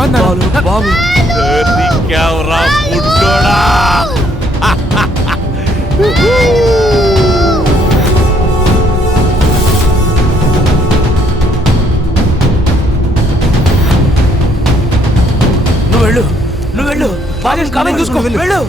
బాబు దొరికావురా పుట్టోడా. నువ్వు వెళ్ళు బాబు కాలం చూసుకో వెళ్ళు.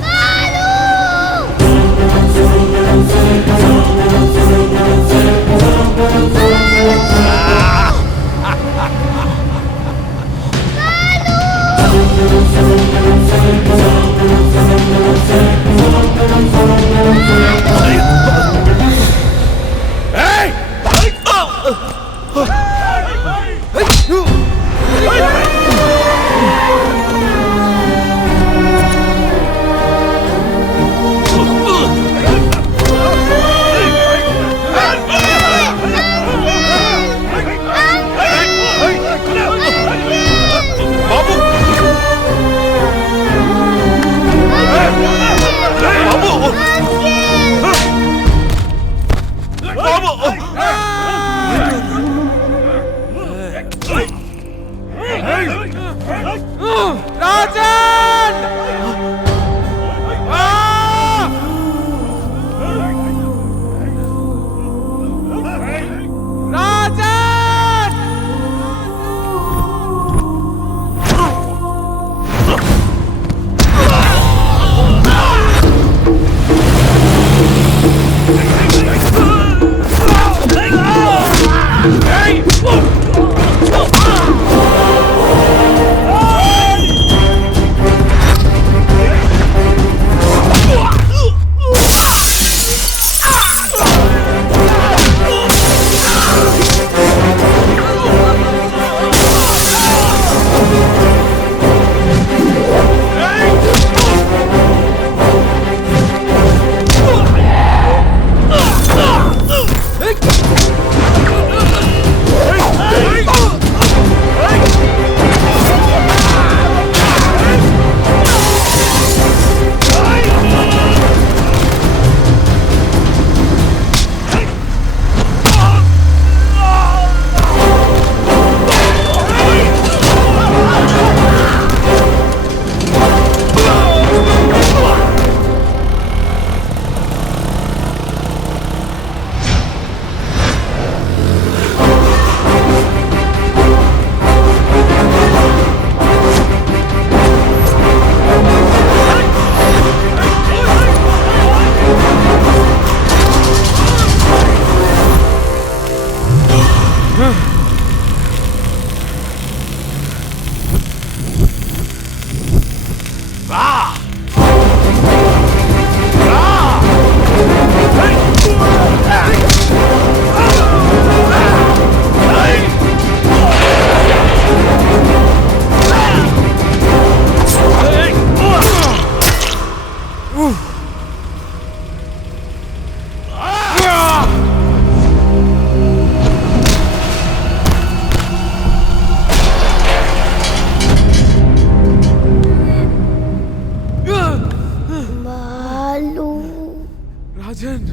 రాజన్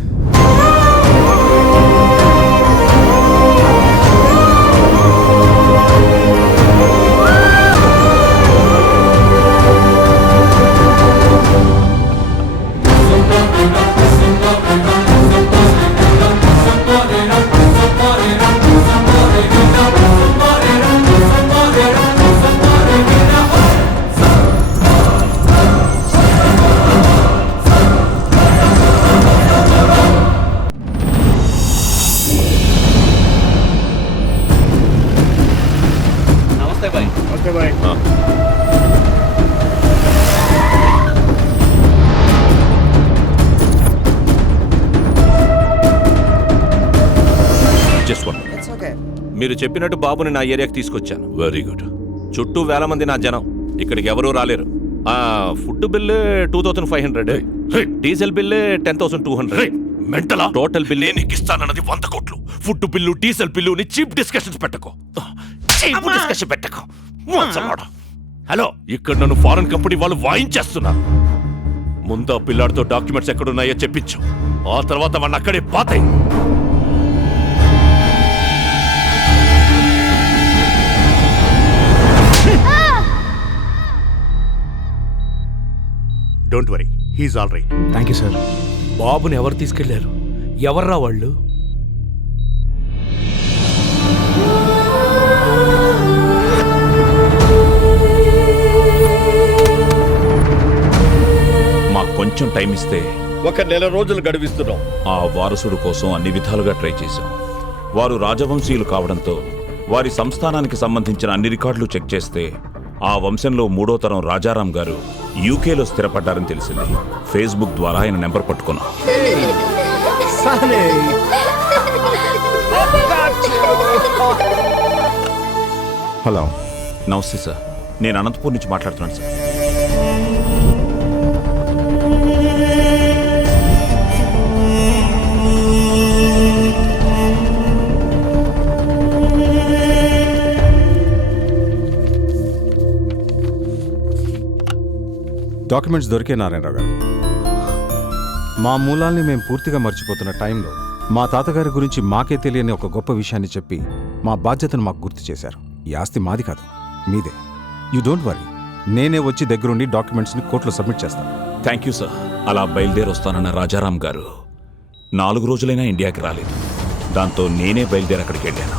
మీరు చెప్పినట్టు బాబుని నా ఏరియాకి తీసుకొచ్చాను. Very good. చుట్టూ వేల మంది నా జనం, ఇక్కడికి ఎవరూ రాలేరు. Food bill 2500, diesel bill 10,200. మెంటలా? టోటల్ బిల్లు నీకు ఇస్తానన్నది 100 కోట్లు. ఫుడ్ బిల్లు, డీజిల్ బిల్లు ని చీప్ డిస్కషన్స్ పెట్టకో. హలో, ఇక్కడ నన్ను ఫారెన్ కంపెనీ వాళ్ళు వాయించేస్తున్నారు. ముందు ఆ పిల్లాడితో డాక్యుమెంట్స్ ఎక్కడున్నాయో చెప్పించు. ఆ తర్వాత వాడిని అక్కడే పాతాయి. Don't worry, he's all right. Thank you sir. బాబుని ఎవరు తీసుకెళ్లారు? ఎవర్రా వాళ్ళు? మాకు కొంచెం టైం ఇస్తే 1 నెల రోజులు గడువిస్తున్నాం. ఆ వారసుడు కోసం అన్ని విధాలుగా ట్రై చేశాం. వారు రాజవంశీయులు కావడంతో వారి సంస్థానానికి సంబంధించిన అన్ని రికార్డులు చెక్ చేస్తే ఆ వంశంలో 3వ తరం రాజారాం గారు యూకేలో స్థిరపడ్డారని తెలిసింది. ఫేస్బుక్ ద్వారా ఆయన నెంబర్ పట్టుకున్నాం. హలో, నమస్తే సార్, నేను అనంతపూర్ నుంచి మాట్లాడుతున్నాను సార్. డాక్యుమెంట్స్ దొరికే నారాయణరావు గారు. మా మూలాల్ని మేము పూర్తిగా మర్చిపోతున్న టైంలో మా తాతగారి గురించి మాకే తెలియని ఒక గొప్ప విషయాన్ని చెప్పి మా బాధ్యతను మాకు గుర్తు చేశారు. ఈ ఆస్తి మాది కాదు, మీదే. యూ డోంట్ వరీ, నేనే వచ్చి దగ్గరుండి డాక్యుమెంట్స్ని కోర్టులో సబ్మిట్ చేస్తాను. Thank you sir. అలా బయలుదేరి వస్తానన్న రాజారాం గారు 4 రోజులైనా ఇండియాకి రాలేదు. దాంతో నేనే బయలుదేరి అక్కడికి వెళ్ళాను.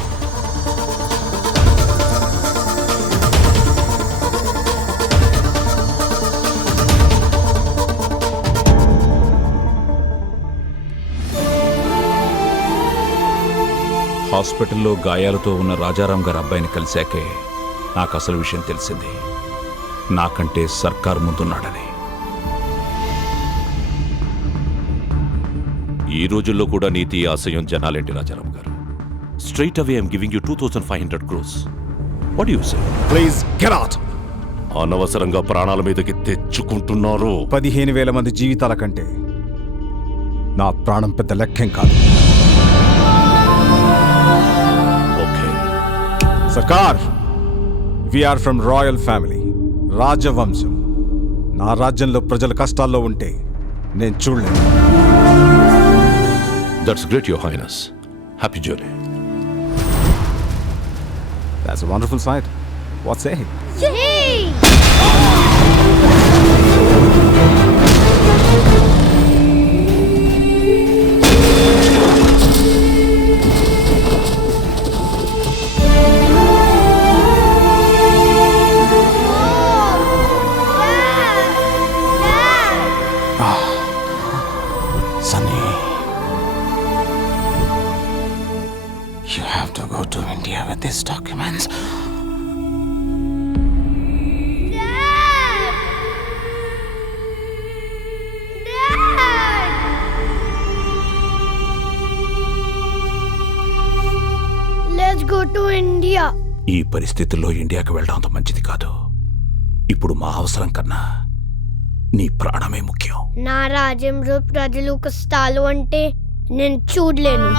హాస్పిటల్లో గాయాలతో ఉన్న రాజారాం గారి అబ్బాయిని కలిశాకే నాకు అసలు విషయం తెలిసింది. నాకంటే సర్కార్ ముందున్నాడని. ఈ రోజుల్లో కూడా నీతి ఆశయం జనాలేంటి రాజారాం గారు? Straight away I'm giving you 2500 crores. What you say? Please get out. అనవసరంగా ప్రాణాల మీదకి తెచ్చుకుంటున్నారు. 15,000 మంది జీవితాల కంటే నా ప్రాణం పెద్ద లెక్కేం కాదు. సర్కార్, వీఆర్ ఫ్రమ్ రాయల్ ఫ్యామిలీ, రాజవంశం. నా రాజ్యంలో ప్రజల కష్టాల్లో ఉంటే నేను చూడలేను. That's great your highness. Happy journey. That's a wonderful sight. What say? Sunny, you have to go to India with these documents. Let's go to India. ఈ పరిస్థితుల్లో ఇండియాకి వెళ్ళడం అంత మంచిది కాదు. ఇప్పుడు మా అవసరం కన్నా నీ ప్రాణమే ముఖ్యం. నా రాజ్యంలో ప్రజలు కష్టాలు అంటే నేను చూడలేను.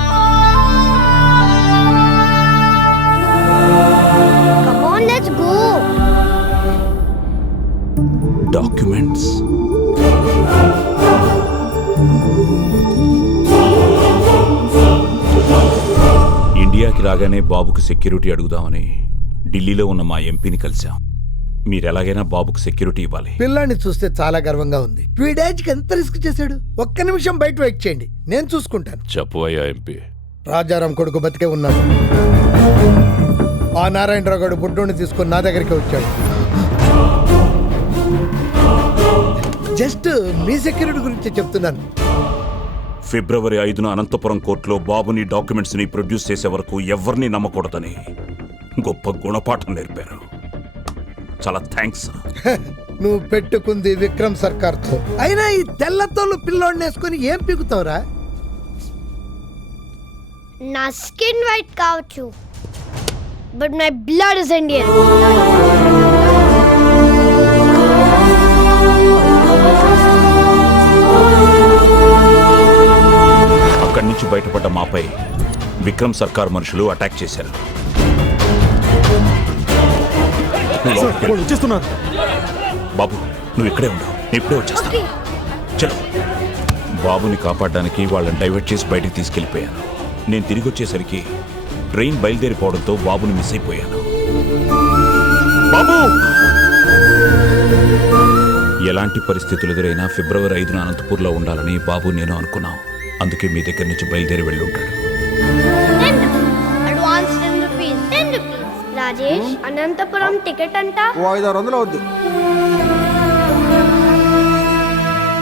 Come on, let's go. Documents. ఇండియాకి రాగానే బాబుకు సెక్యూరిటీ అడుగుదామని ఢిల్లీలో ఉన్న మా ఎంపీని కలిశాం. మీరెలాగైనా బాబుకు సెక్యూరిటీ ఇవ్వాలి. పిల్లాన్ని చూస్తే చాలా గర్వంగా ఉంది. వీడేజ్కి ఎంత రిస్క్ చేశాడు. ఒక్క నిమిషం బయట వెయిట్ చేయండి, నేను చూసుకుంటాను. చెప్పు అయ్యా ఎంపీ. రాజారాం కొడుకు బతికే ఉన్నాడు. ఆ నారాయణరావు గారు బుడ్డోని తీసుకొని నా దగ్గరికి వచ్చాడు. జస్ట్ మీ సెక్యూరిటీ గురించి చెప్తున్నాను. ఫిబ్రవరి 5న అనంతపురం కోర్టులో బాబుని డాక్యుమెంట్స్ని ప్రొడ్యూస్ చేసే వరకు ఎవరిని నమ్మకూడదని గొప్ప గుణపాఠం నేర్పారు. చాలా థ్యాంక్స్. నువ్వు పెట్టుకుంది విక్రమ్ సర్కార్తో. అయినా ఈ తెల్లతోళ్ళు పిల్లోడిని వేసుకొని ఏం పీకుతావురా? నా స్కిన్ వైట్ కావచ్చు, but my blood is Indian. అక్కడి నుంచి బయటపడ్డ మాపై విక్రమ్ సర్కార్ మనుషులు అటాక్ చేశారు. బాబు, నువ్వు ఇక్కడే ఉండవు, ఇప్పుడే వచ్చేస్తాను. చలో. బాబుని కాపాడడానికి వాళ్ళని డైవర్ట్ చేసి బయటికి తీసుకెళ్ళిపోయాను. నేను తిరిగి వచ్చేసరికి ట్రైన్ బయలుదేరిపోవడంతో బాబుని మిస్ అయిపోయాను. బాబు! ఎలాంటి పరిస్థితులు ఎదురైనా ఫిబ్రవరి 5న అనంతపూర్లో ఉండాలని బాబు నేను అనుకున్నాం. అందుకే మీ దగ్గర నుంచి బయలుదేరి వెళ్ళి ఉంటాడు. Advance 10 rupees. Rajesh, Anantapuram ticket అంట ఓ 500 అవుద్ది.